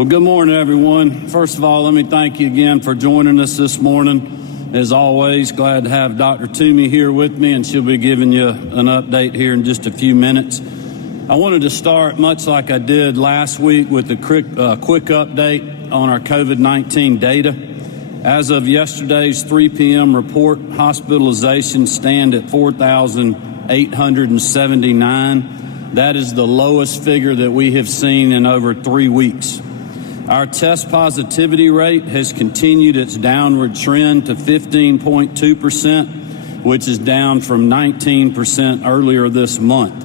Well, good morning, everyone. First of all, let me thank you again for joining us this morning. As always, glad to have Dr. Toomey here with me, and she'll be giving you an update here in just a few minutes. I wanted to start, much like I did last week, with a quick update on our COVID-19 data. As of yesterday's 3 p.m. report, hospitalizations stand at 4,879. That is the lowest figure that we have seen in over 3 weeks. Our test positivity rate has continued its downward trend to 15.2%, which is down from 19% earlier this month.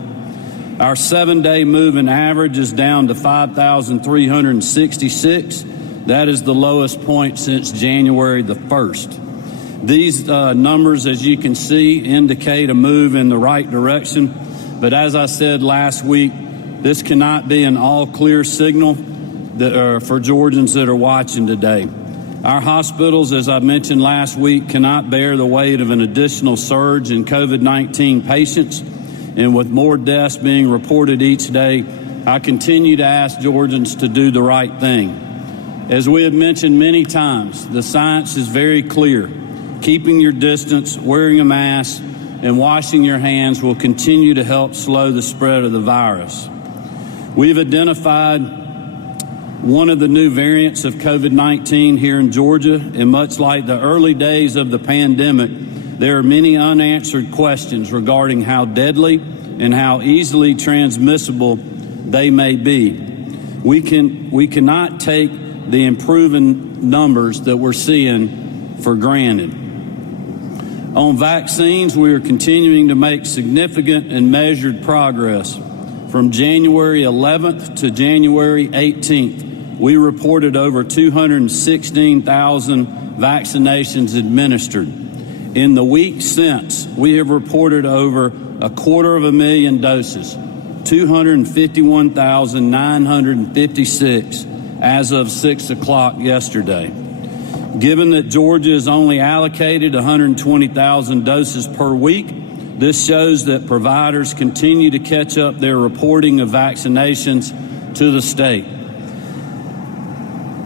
Our 7-day moving average is down to 5,366. That is the lowest point since January the 1st. These numbers, as you can see, indicate a move in the right direction. But as I said last week, this cannot be an all-clear signal for Georgians that are watching today. Our hospitals, as I mentioned last week, cannot bear the weight of an additional surge in COVID-19 patients. And with more deaths being reported each day, I continue to ask Georgians to do the right thing. As we have mentioned many times, the science is very clear. Keeping your distance, wearing a mask, and washing your hands will continue to help slow the spread of the virus. We've identified one of the new variants of COVID-19 here in Georgia, and much like the early days of the pandemic, there are many unanswered questions regarding how deadly and how easily transmissible they may be. We cannot take the improving numbers that we're seeing for granted. On vaccines, we are continuing to make significant and measured progress. From January 11th to January 18th, we reported over 216,000 vaccinations administered. In the week since, we have reported over 250,000 doses, 251,956 as of 6 o'clock yesterday. Given that Georgia is only allocated 120,000 doses per week, this shows that providers continue to catch up their reporting of vaccinations to the state.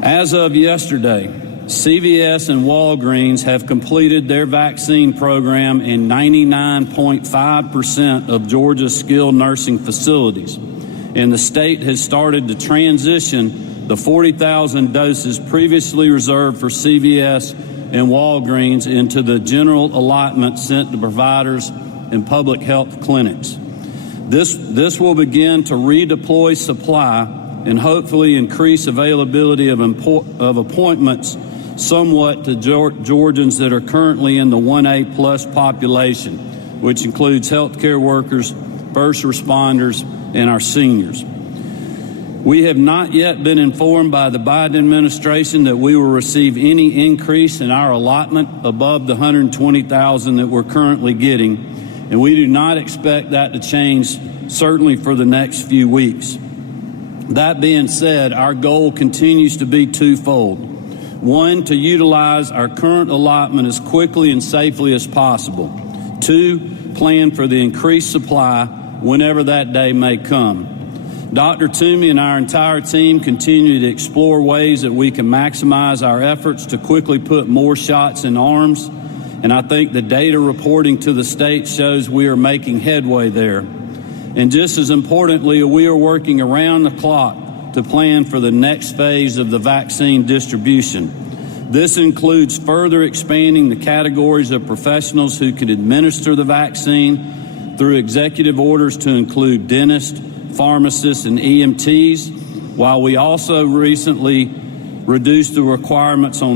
As of yesterday, CVS and Walgreens have completed their vaccine program in 99.5% of Georgia's skilled nursing facilities, and the state has started to transition the 40,000 doses previously reserved for CVS and Walgreens into the general allotment sent to providers and public health clinics. This will begin to redeploy supply and hopefully increase availability of appointments somewhat to Georgians that are currently in the 1A plus population, which includes healthcare workers, first responders, and our seniors. We have not yet been informed by the Biden administration that we will receive any increase in our allotment above the 120,000 that we're currently getting, and we do not expect that to change, certainly for the next few weeks. That being said, our goal continues to be twofold. One, to utilize our current allotment as quickly and safely as possible. Two, plan for the increased supply whenever that day may come. Dr. Toomey and our entire team continue to explore ways that we can maximize our efforts to quickly put more shots in arms, and I think the data reporting to the state shows we are making headway there. And just as importantly, we are working around the clock to plan for the next phase of the vaccine distribution. This includes further expanding the categories of professionals who can administer the vaccine through executive orders to include dentists, pharmacists, and EMTs, while we also recently reduced the requirements on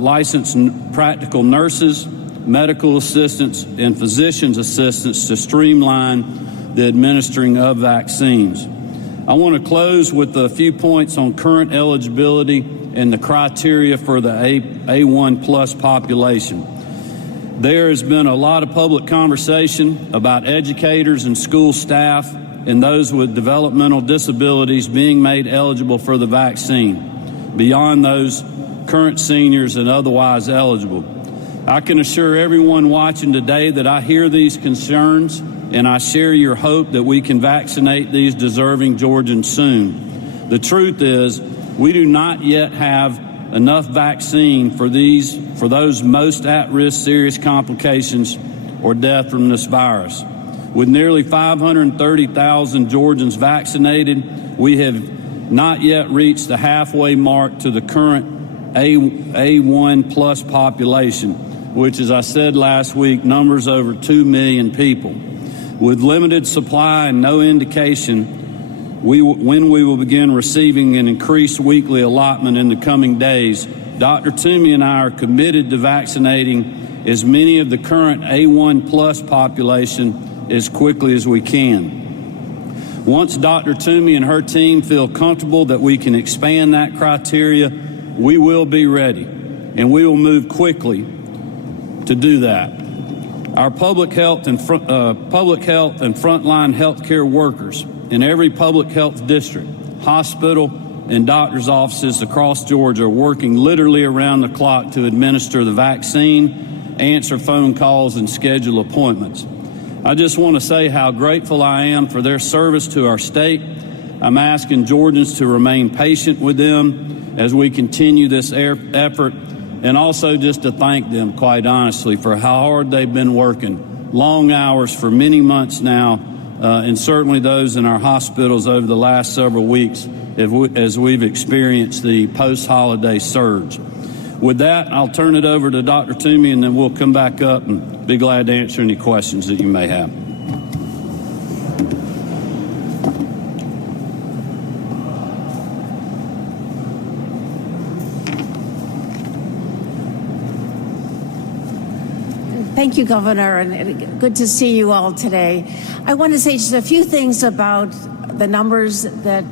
licensed practical nurses, medical assistants, and physician's assistants to streamline the administering of vaccines. I want to close with a few points on current eligibility and the criteria for the A1 plus population. There has been a lot of public conversation about educators and school staff and those with developmental disabilities being made eligible for the vaccine, beyond those current seniors and otherwise eligible. I can assure everyone watching today that I hear these concerns, and I share your hope that we can vaccinate these deserving Georgians soon. The truth is, We do not yet have enough vaccine for those most at-risk serious complications or death from this virus. With nearly 530,000 Georgians vaccinated, we have not yet reached the halfway mark to the current A1 plus population, which, as I said last week, numbers over 2 million people. With limited supply and no indication when we will begin receiving an increased weekly allotment in the coming days, Dr. Toomey and I are committed to vaccinating as many of the current A1 plus population as quickly as we can. Once Dr. Toomey and her team feel comfortable that we can expand that criteria, we will be ready, and we will move quickly to do that. Our public health and frontline healthcare workers in every public health district, hospital, and doctor's offices across Georgia are working literally around the clock to administer the vaccine, answer phone calls, and schedule appointments. I just want to say how grateful I am for their service to our state. I'm asking Georgians to remain patient with them as we continue this effort, and also just to thank them, quite honestly, for how hard they've been working, long hours for many months now, and certainly those in our hospitals over the last several weeks as we've experienced the post-holiday surge. With that, I'll turn it over to Dr. Toomey, and then we'll come back up and be glad to answer any questions that you may have. Thank you, Governor, and good to see you all today. I want to say just a few things about the numbers that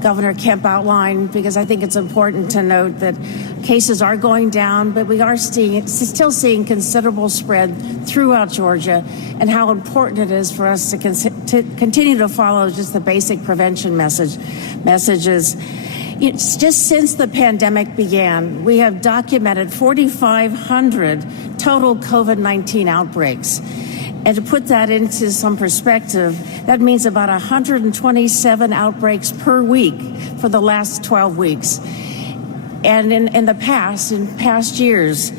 Governor Kemp outlined, because I think it's important to note that cases are going down, but we are still seeing considerable spread throughout Georgia, and how important it is for us to continue to follow just the basic prevention messages. It's just since the pandemic began, we have documented 4,500 total COVID-19 outbreaks. And to put that into some perspective, that means about 127 outbreaks per week for the last 12 weeks. And in past years,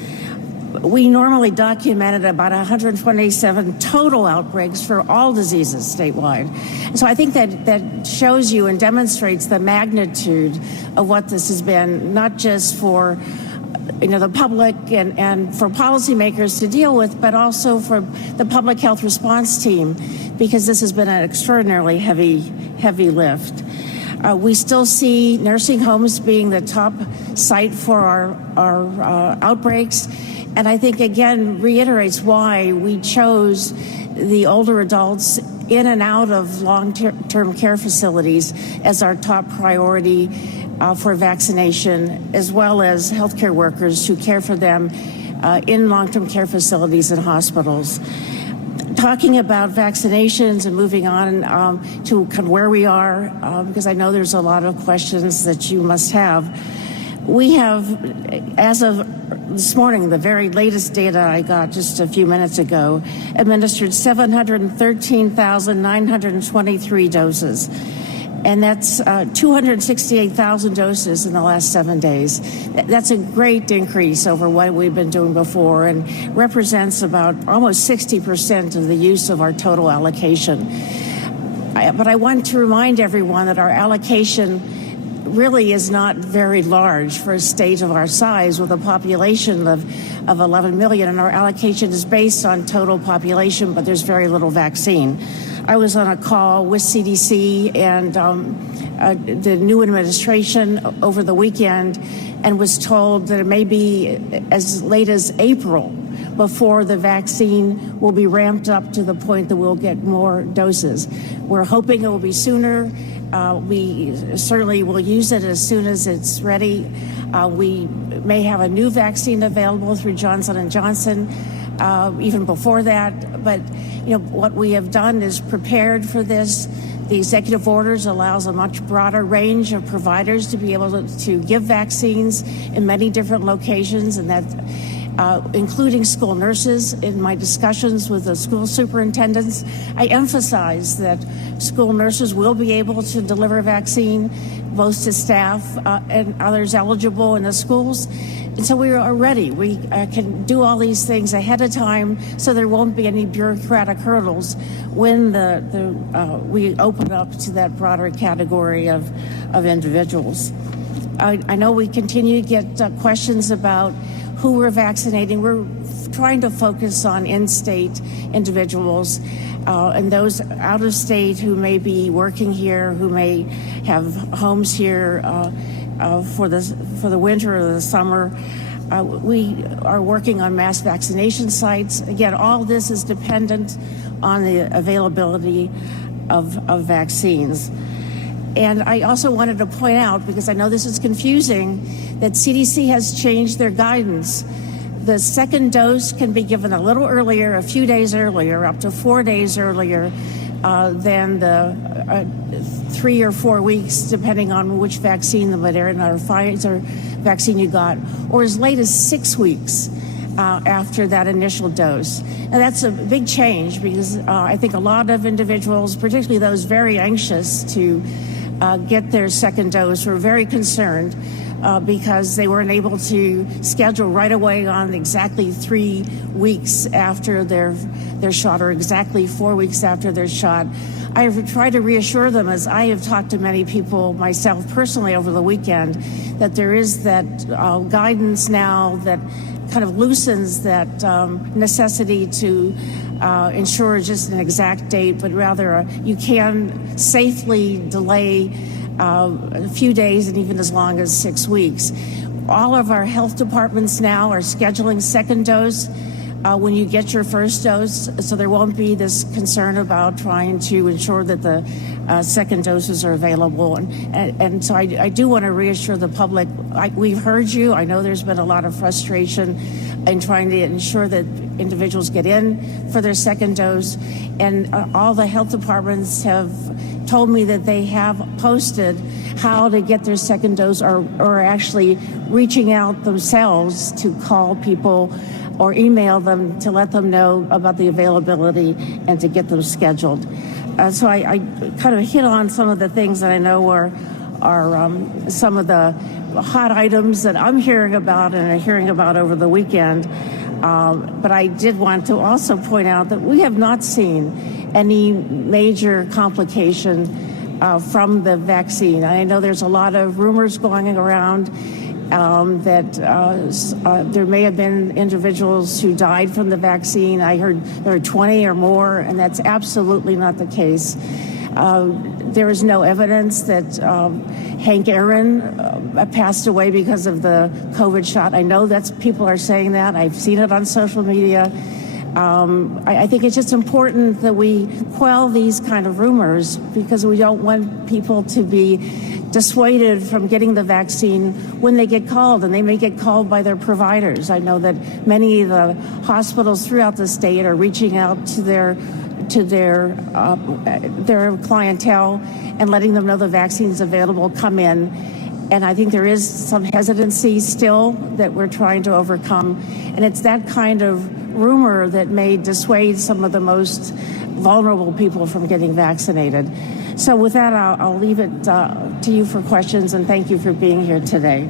we normally documented about 127 total outbreaks for all diseases statewide. So I think that shows you and demonstrates the magnitude of what this has been, not just for the public and for policymakers to deal with, but also for the public health response team, because this has been an extraordinarily heavy lift. We still see nursing homes being the top site for our outbreaks, and I think again reiterates why we chose the older adults in and out of long-term care facilities as our top priority for vaccination, as well as healthcare workers who care for them in long-term care facilities and hospitals. Talking about vaccinations and moving on to kind of where we are, because I know there's a lot of questions that you must have. We have, as of this morning, the very latest data I got just a few minutes ago, administered 713,923 doses. And that's 268,000 doses in the last 7 days. That's a great increase over what we've been doing before, and represents about almost 60% of the use of our total allocation. But I want to remind everyone that our allocation really is not very large for a state of our size, with a population of 11 million, and our allocation is based on total population, but there's very little vaccine. I was on a call with CDC and the new administration over the weekend, and was told that it may be as late as April before the vaccine will be ramped up to the point that we'll get more doses. We're hoping it will be sooner. We certainly will use it as soon as it's ready. We may have a new vaccine available through Johnson & Johnson even before that. But what we have done is prepared for this. The executive orders allows a much broader range of providers to be able to give vaccines in many different locations, and that including school nurses. In my discussions with the school superintendents, I emphasize that school nurses will be able to deliver vaccine, both to staff and others eligible in the schools. And so we are ready. We can do all these things ahead of time, so there won't be any bureaucratic hurdles when we open up to that broader category of individuals. I know we continue to get questions about who we're vaccinating. We're trying to focus on in-state individuals and those out of state who may be working here, who may have homes here for the winter or the summer. We are working on mass vaccination sites. Again, all this is dependent on the availability of vaccines. And I also wanted to point out, because I know this is confusing, that CDC has changed their guidance. The second dose can be given a little earlier, a few days earlier, up to 4 days earlier than the 3 or 4 weeks, depending on which vaccine, the Moderna or Pfizer vaccine you got, or as late as 6 weeks after that initial dose. And that's a big change, because I think a lot of individuals, particularly those very anxious to get their second dose, were very concerned because they weren't able to schedule right away on exactly 3 weeks after their shot, or exactly 4 weeks after their shot. I have tried to reassure them, as I have talked to many people myself personally over the weekend, that there is that guidance now that kind of loosens that necessity to ensure just an exact date, but rather you can safely delay a few days and even as long as 6 weeks. All of our health departments now are scheduling second dose when you get your first dose, so there won't be this concern about trying to ensure that the second doses are available. And so I do want to reassure the public. We've heard you. I know there's been a lot of frustration in trying to ensure that individuals get in for their second dose. And all the health departments have told me that they have posted how to get their second dose, or actually reaching out themselves to call people or email them to let them know about the availability and to get them scheduled. So I kind of hit on some of the things that I know are some of the hot items that I'm hearing about and hearing about over the weekend. But I did want to also point out that we have not seen any major complication from the vaccine. I know there's a lot of rumors going around that there may have been individuals who died from the vaccine. I heard there were 20 or more, and that's absolutely not the case. There is no evidence that Hank Aaron passed away because of the COVID shot. I know people are saying that. I've seen it on social media. I think it's just important that we quell these kind of rumors, because we don't want people to be dissuaded from getting the vaccine when they get called, and they may get called by their providers. I know that many of the hospitals throughout the state are reaching out to their clientele and letting them know the vaccine is available, come in. And I think there is some hesitancy still that we're trying to overcome. And it's that kind of rumor that may dissuade some of the most vulnerable people from getting vaccinated. So with that, I'll leave it to you for questions, and thank you for being here today.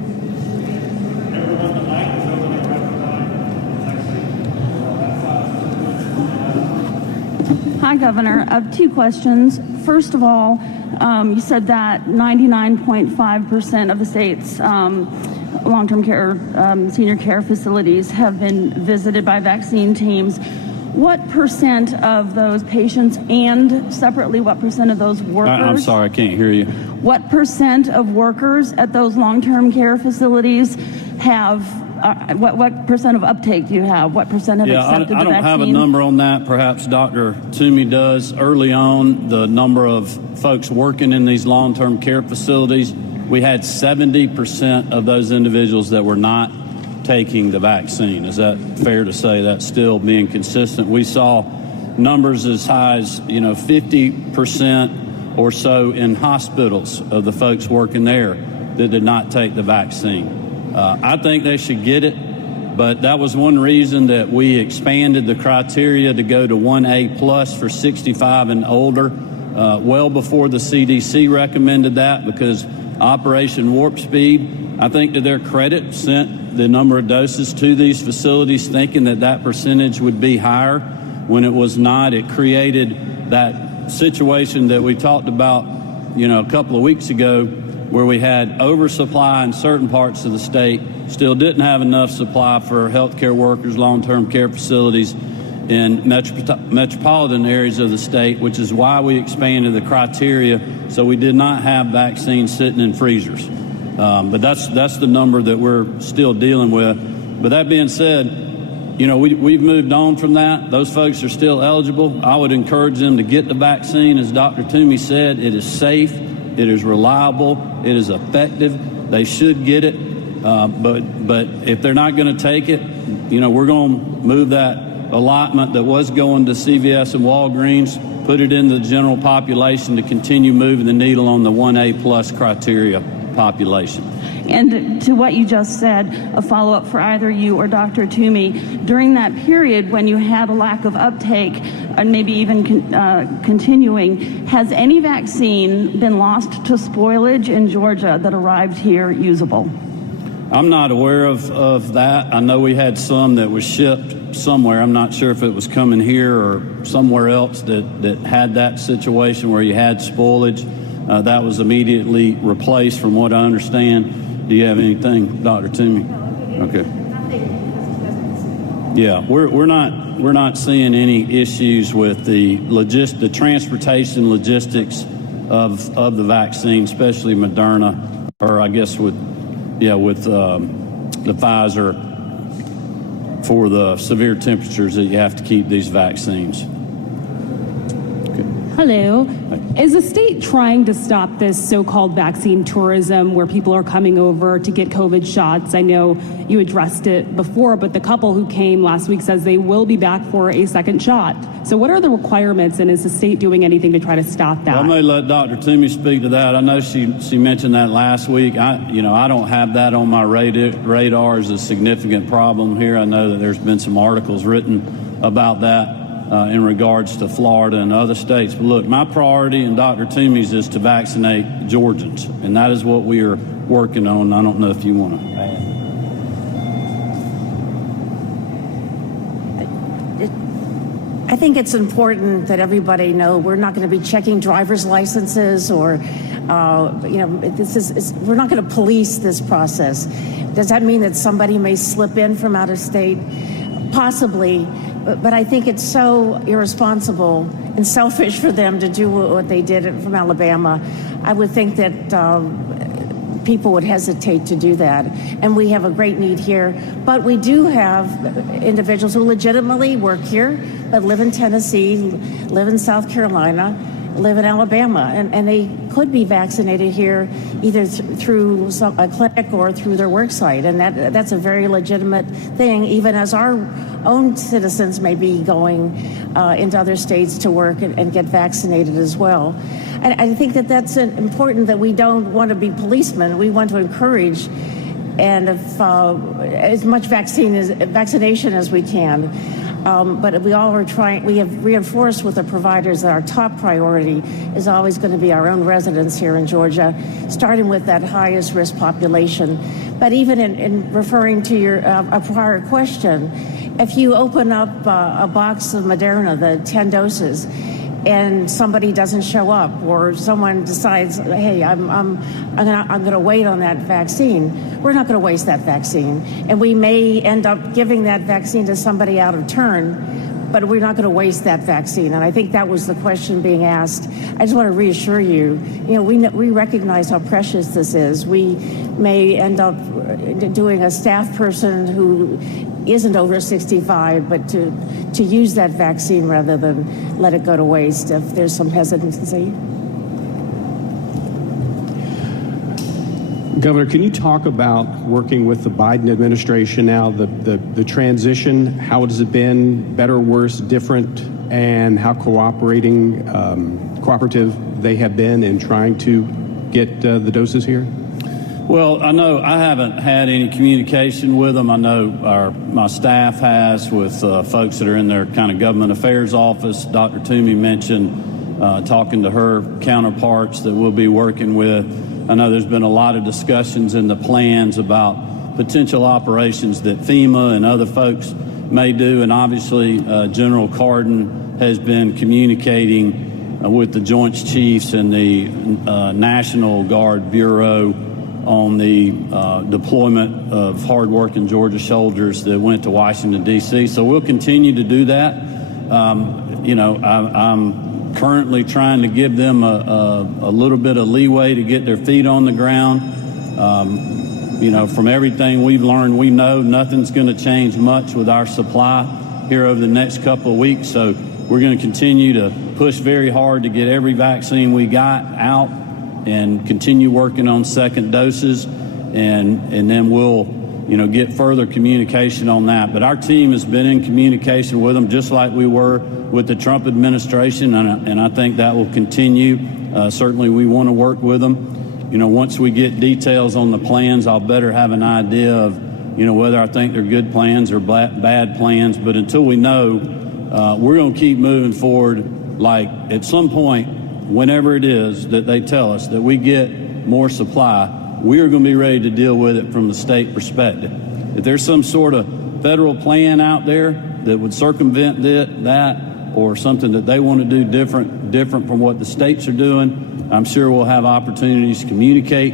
Hi, Governor. I have 2 questions. First of all, you said that 99.5% of the state's long-term care, senior care facilities have been visited by vaccine teams. What percent of those patients, and separately, what percent of those workers? I'm sorry, I can't hear you. What percent of workers at those long-term care facilities have, what percent of uptake do you have? What percent have accepted the vaccine? I don't have a number on that. Perhaps Dr. Toomey does. Early on, the number of folks working in these long-term care facilities, we had 70% of those individuals that were not taking the vaccine. Is that fair to say? That's still being consistent? We saw numbers as high as 50% or so in hospitals of the folks working there that did not take the vaccine. I think they should get it, but that was one reason that we expanded the criteria to go to 1A plus for 65 and older well before the CDC recommended that, because Operation Warp Speed, I think to their credit, sent the number of doses to these facilities thinking that that percentage would be higher when it was not. It created that situation that we talked about, a couple of weeks ago, where we had oversupply in certain parts of the state, still didn't have enough supply for healthcare workers, long-term care facilities in metropolitan areas of the state, which is why we expanded the criteria so we did not have vaccines sitting in freezers. But that's the number that we're still dealing with. But that being said, we've moved on from that. Those folks are still eligible. I would encourage them to get the vaccine. As Dr. Toomey said, it is safe, it is reliable, it is effective. They should get it. But if they're not going to take it, we're going to move that allotment that was going to CVS and Walgreens, put it in the general population to continue moving the needle on the 1A plus criteria population. And to what you just said, a follow-up for either you or Dr. Toomey, during that period when you had a lack of uptake and maybe even continuing, has any vaccine been lost to spoilage in Georgia that arrived here usable? I'm not aware of that. I know we had some that was shipped somewhere. I'm not sure if it was coming here or somewhere else that had that situation where you had spoilage. That was immediately replaced from what I understand. Do you have anything, Dr. Toomey? Okay. Yeah, we're not seeing any issues with the transportation logistics of the vaccine, especially Moderna, or I guess with the Pfizer, for the severe temperatures that you have to keep these vaccines. Hello. Is the state trying to stop this so-called vaccine tourism where people are coming over to get COVID shots? I know you addressed it before, but the couple who came last week says they will be back for a second shot. So what are the requirements, and is the state doing anything to try to stop that? Well, I may let Dr. Toomey speak to that. I know she mentioned that last week. I don't have that on my radar as a significant problem here. I know that there's been some articles written about that in regards to Florida and other states. But look, my priority and Dr. Toomey's is to vaccinate Georgians, and that is what we are working on. I don't know if you want to add. I think it's important that everybody know we're not going to be checking driver's licenses or, we're not going to police this process. Does that mean that somebody may slip in from out of state? Possibly. But I think it's so irresponsible and selfish for them to do what they did from Alabama. I would think that people would hesitate to do that. And we have a great need here. But we do have individuals who legitimately work here, but live in Tennessee, live in South Carolina, live in Alabama, and they could be vaccinated here either through a clinic or through their work site, and that's a very legitimate thing, even as our own citizens may be going into other states to work and get vaccinated as well. And I think that's important, that we don't want to be policemen. We want to encourage and as much vaccination as we can. But we have reinforced with the providers that our top priority is always going to be our own residents here in Georgia, starting with that highest risk population. But even in referring to your a prior question, if you open up a box of Moderna, the 10 doses, and somebody doesn't show up, or someone decides, hey, I'm going to wait on that vaccine, we're not going to waste that vaccine. And we may end up giving that vaccine to somebody out of turn, but we're not going to waste that vaccine. And I think that was the question being asked. I just want to reassure you, we recognize how precious this is. We may end up doing a staff person who isn't over 65, but to use that vaccine rather than let it go to waste if there's some hesitancy. Governor, can you talk about working with the Biden administration now, the transition? How has it been, better, worse, different, and how cooperative they have been in trying to get the doses here? Well, I know I haven't had any communication with them. I know my staff has with folks that are in their kind of government affairs office. Dr. Toomey mentioned talking to her counterparts that we'll be working with. I know there's been a lot of discussions in the plans about potential operations that FEMA and other folks may do, and obviously General Cardin has been communicating with the Joint Chiefs and the National Guard Bureau on the deployment of hardworking Georgia soldiers that went to Washington, D.C. So we'll continue to do that. I'm currently trying to give them a little bit of leeway to get their feet on the ground. From everything we've learned, we know nothing's going to change much with our supply here over the next couple of weeks. So we're going to continue to push very hard to get every vaccine we got out and continue working on second doses, and then we'll get further communication on that. But our team has been in communication with them just like we were with the Trump administration, and I think that will continue. Certainly we want to work with them. Once we get details on the plans, I'll better have an idea of whether I think they're good plans or bad plans. But until we know, we're going to keep moving forward. Like at some point, whenever it is that they tell us that we get more supply, we are going to be ready to deal with it from the state perspective. If there's some sort of federal plan out there that would circumvent that, or something that they want to do different from what the states are doing, I'm sure we'll have opportunities to communicate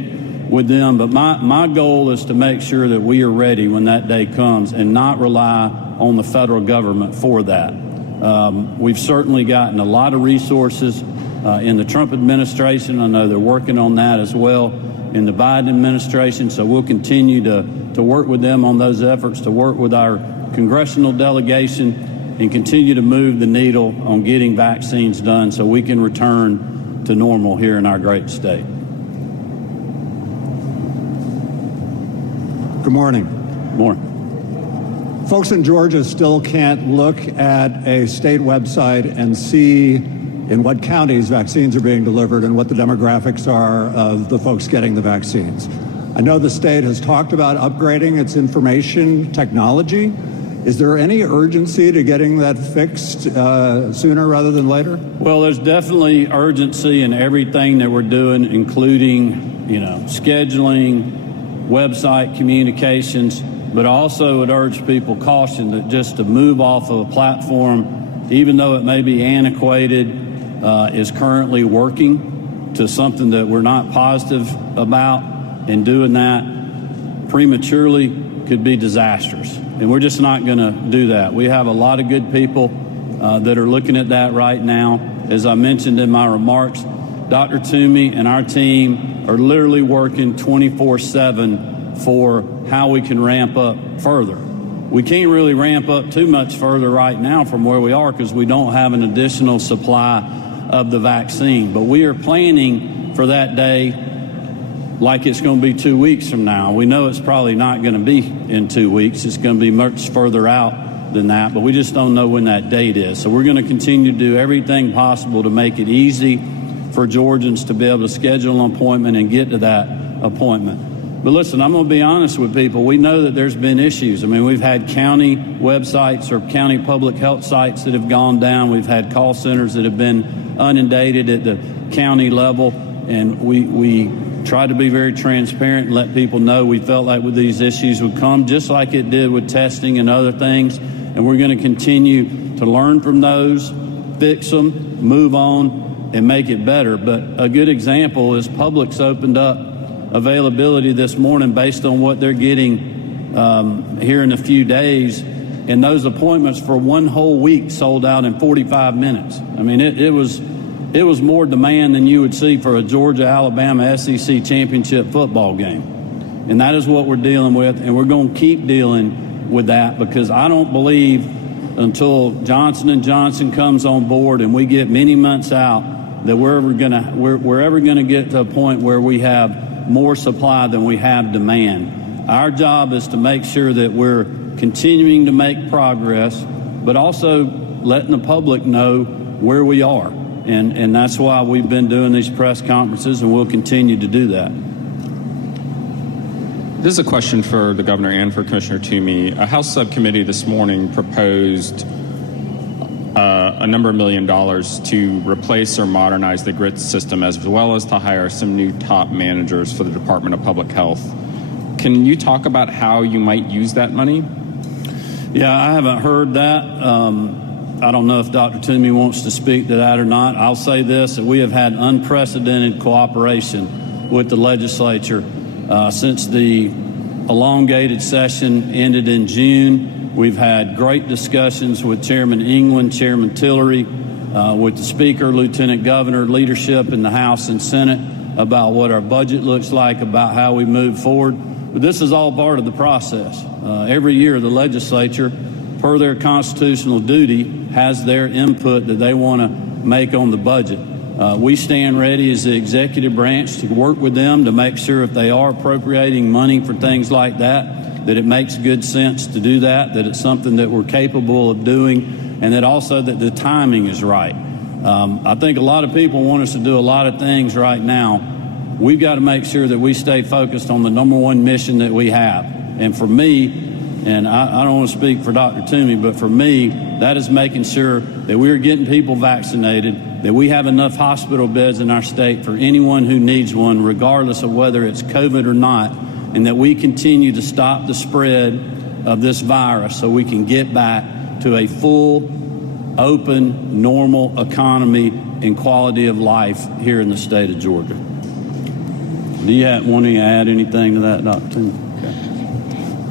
with them. But my goal is to make sure that we are ready when that day comes and not rely on the federal government for that. We've certainly gotten a lot of resources in the Trump administration. I know they're working on that as well in the Biden administration. So we'll continue to work with them on those efforts, to work with our congressional delegation, and continue to move the needle on getting vaccines done so we can return to normal here in our great state. Good morning. Morning. Folks in Georgia still can't look at a state website and see in what counties vaccines are being delivered and what the demographics are of the folks getting the vaccines. I know the state has talked about upgrading its information technology. Is there any urgency to getting that fixed sooner rather than later? Well, there's definitely urgency in everything that we're doing, including, scheduling, website communications, but also would urge people caution that just to move off of a platform, even though it may be antiquated, is currently working to something that we're not positive about, and doing that prematurely could be disastrous. And we're just not going to do that. We have a lot of good people that are looking at that right now. As I mentioned in my remarks, Dr. Toomey and our team are literally working 24/7 for how we can ramp up further. We can't really ramp up too much further right now from where we are because we don't have an additional supply of the vaccine. But we are planning for that day like it's going to be 2 weeks from now. We know it's probably not going to be in 2 weeks. It's going to be much further out than that, but we just don't know when that date is. So we're going to continue to do everything possible to make it easy for Georgians to be able to schedule an appointment and get to that appointment. But listen, I'm going to be honest with people. We know that there's been issues. I mean, we've had county websites or county public health sites that have gone down. We've had call centers that have been inundated at the county level, and we tried to be very transparent and let people know we felt like these issues would come, just like it did with testing and other things. And we're going to continue to learn from those, fix them, move on, and make it better. But a good example is Publix opened up availability this morning based on what they're getting here in a few days. And those appointments for one whole week sold out in 45 minutes. I mean, it was more demand than you would see for a Georgia-Alabama SEC championship football game. And that is what we're dealing with, and we're going to keep dealing with that, because I don't believe until Johnson & Johnson comes on board and we get many months out that we're ever going to get to a point where we have more supply than we have demand. Our job is to make sure that we're continuing to make progress, but also letting the public know where we are. And that's why we've been doing these press conferences, and we'll continue to do that. This is a question for the governor and for Commissioner Toomey. A House subcommittee this morning proposed a number of $1 million to replace or modernize the grid system, as well as to hire some new top managers for the Department of Public Health. Can you talk about how you might use that money? Yeah, I haven't heard that. I don't know if Dr. Toomey wants to speak to that or not. I'll say this, that we have had unprecedented cooperation with the legislature since the elongated session ended in June. We've had great discussions with Chairman England, Chairman Tillery, with the Speaker, Lieutenant Governor, leadership in the House and Senate about what our budget looks like, about how we move forward. But this is all part of the process. Every year, the legislature, per their constitutional duty, has their input that they want to make on the budget. We stand ready as the executive branch to work with them to make sure if they are appropriating money for things like that it makes good sense to do that it's something that we're capable of doing, and that also that the timing is right. I think a lot of people want us to do a lot of things right now. We've got to make sure that we stay focused on the number one mission that we have. And for me, and I don't want to speak for Dr. Toomey, but for me, that is making sure that we're getting people vaccinated, that we have enough hospital beds in our state for anyone who needs one, regardless of whether it's COVID or not, and that we continue to stop the spread of this virus so we can get back to a full, open, normal economy and quality of life here in the state of Georgia. Do you want to add anything to that, Dr. Toomey?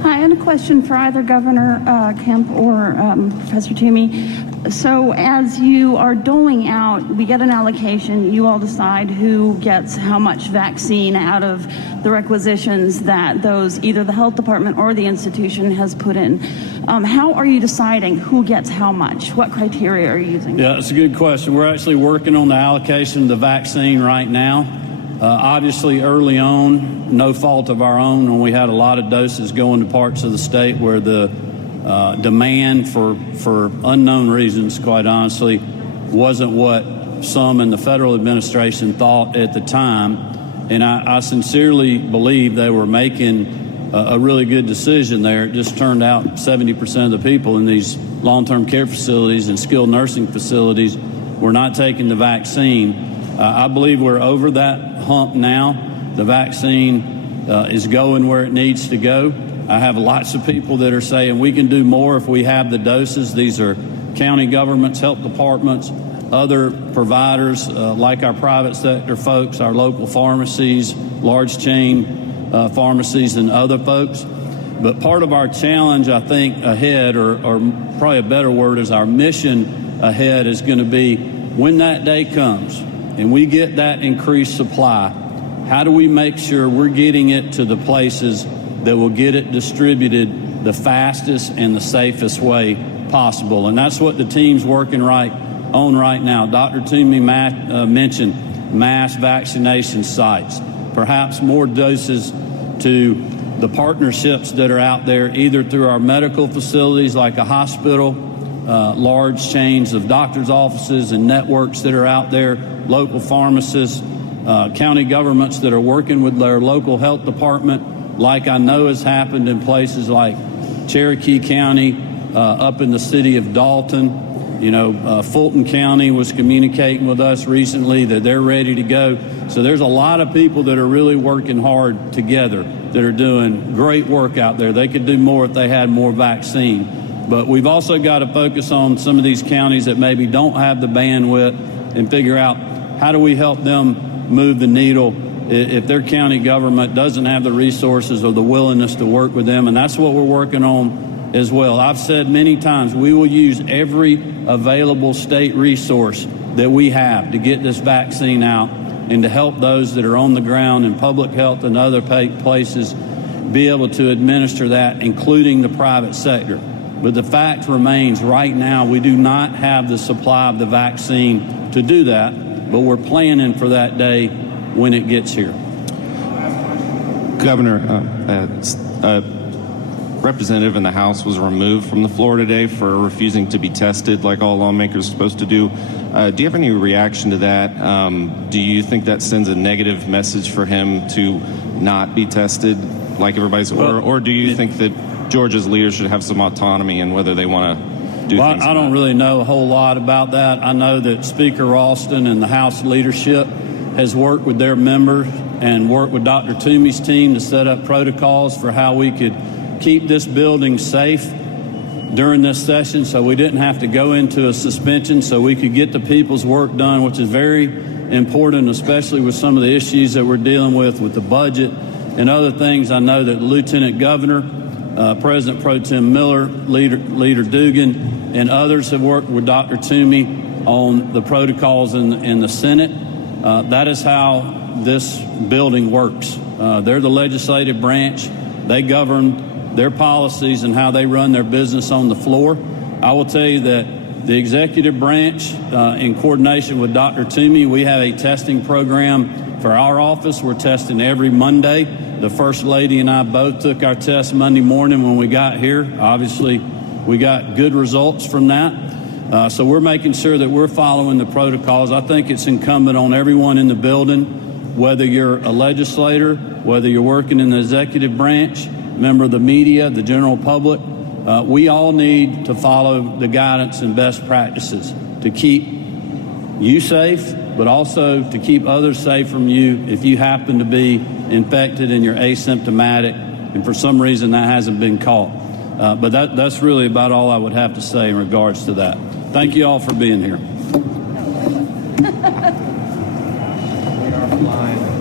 Hi, and a question for either Governor Kemp or Professor Toomey. So as you are doling out, we get an allocation, you all decide who gets how much vaccine out of the requisitions that those, either the health department or the institution has put in. How are you deciding who gets how much? What criteria are you using? Yeah, that's a good question. We're actually working on the allocation of the vaccine right now. Obviously, early on, no fault of our own, when we had a lot of doses going to parts of the state where the demand for unknown reasons, quite honestly, wasn't what some in the federal administration thought at the time. And I sincerely believe they were making a really good decision there. It just turned out 70% of the people in these long-term care facilities and skilled nursing facilities were not taking the vaccine. I believe we're over that hump now. The vaccine is going where it needs to go. I have lots of people that are saying we can do more if we have the doses. These are county governments, health departments, other providers like our private sector folks, our local pharmacies, large chain pharmacies, and other folks. But part of our challenge, I think, ahead, or probably a better word, is our mission ahead is going to be when that day comes and we get that increased supply, how do we make sure we're getting it to the places that will get it distributed the fastest and the safest way possible? And that's what the team's working on right now. Dr. Toomey mentioned mass vaccination sites, perhaps more doses to the partnerships that are out there, either through our medical facilities like a hospital, large chains of doctors' offices and networks that are out there, local pharmacists, county governments that are working with their local health department, like I know has happened in places like Cherokee County, up in the city of Dalton. Fulton County was communicating with us recently that they're ready to go. So there's a lot of people that are really working hard together that are doing great work out there. They could do more if they had more vaccine. But we've also got to focus on some of these counties that maybe don't have the bandwidth and figure out how do we help them move the needle if their county government doesn't have the resources or the willingness to work with them. And that's what we're working on as well. I've said many times we will use every available state resource that we have to get this vaccine out and to help those that are on the ground in public health and other places be able to administer that, including the private sector. But the fact remains, right now, we do not have the supply of the vaccine to do that, but we're planning for that day when it gets here. Governor, a representative in the House was removed from the floor today for refusing to be tested like all lawmakers are supposed to do. Do you have any reaction to that? Do you think that sends a negative message for him to not be tested like everybody's, or do you think that Georgia's leaders should have some autonomy in whether they want to do Well, things I don't about it? really know a whole lot about that. I know that Speaker Ralston and the House leadership has worked with their members and worked with Dr. Toomey's team to set up protocols for how we could keep this building safe during this session, so we didn't have to go into a suspension, so we could get the people's work done, which is very important, especially with some of the issues that we're dealing with the budget and other things. I know that the Lieutenant Governor, President Pro Tem Miller, Leader Dugan, and others have worked with Dr. Toomey on the protocols in the Senate. That is how this building works. They're the legislative branch. They govern their policies and how they run their business on the floor. I will tell you that the executive branch, in coordination with Dr. Toomey, we have a testing program for our office. We're testing every Monday. The First Lady and I both took our test Monday morning when we got here. Obviously, we got good results from that. So we're making sure that we're following the protocols. I think it's incumbent on everyone in the building, whether you're a legislator, whether you're working in the executive branch, member of the media, the general public, we all need to follow the guidance and best practices to keep you safe, but also to keep others safe from you if you happen to be infected and you're asymptomatic and for some reason that hasn't been caught. But that's really about all I would have to say in regards to that. Thank you all for being here. We are flying.